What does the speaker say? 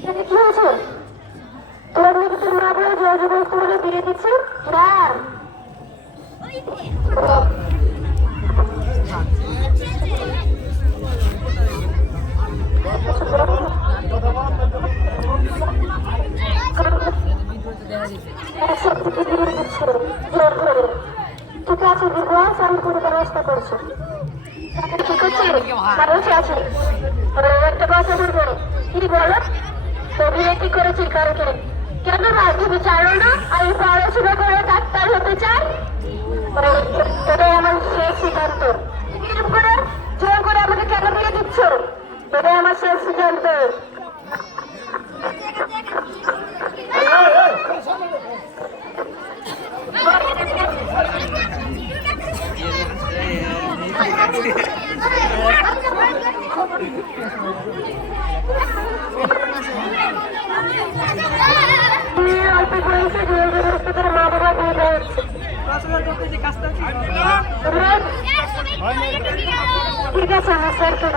কি হয়েছে? তোর নাকি তোর মা বলে জোর জবরদস্তি করে বিয়ে দিচ্ছে? না জোর করে। ঠিক আছে বিকাশ, আমি পুরো ব্যবস্থা করছি। ঠিক আছে মানুষ আছে একটা কথা বলবো। কি বলো? তো বিয়ে কি করেছি কারকে? কেন না তুমি চাইলো না আমি পড়াশোনা করে ডাক্তার হতে চাই? এটাই আমার শেষ সিদ্ধান্ত। এরকম করে জোর করে আমাকে কেন বিয়ে দিচ্ছ? এটাই আমার শেষ সিদ্ধান্ত। অল্প বয়সে জোর জবরদস্তি করে মা বাবা বিয়ে দিচ্ছে। ঠিক আছে আমার স্যার তো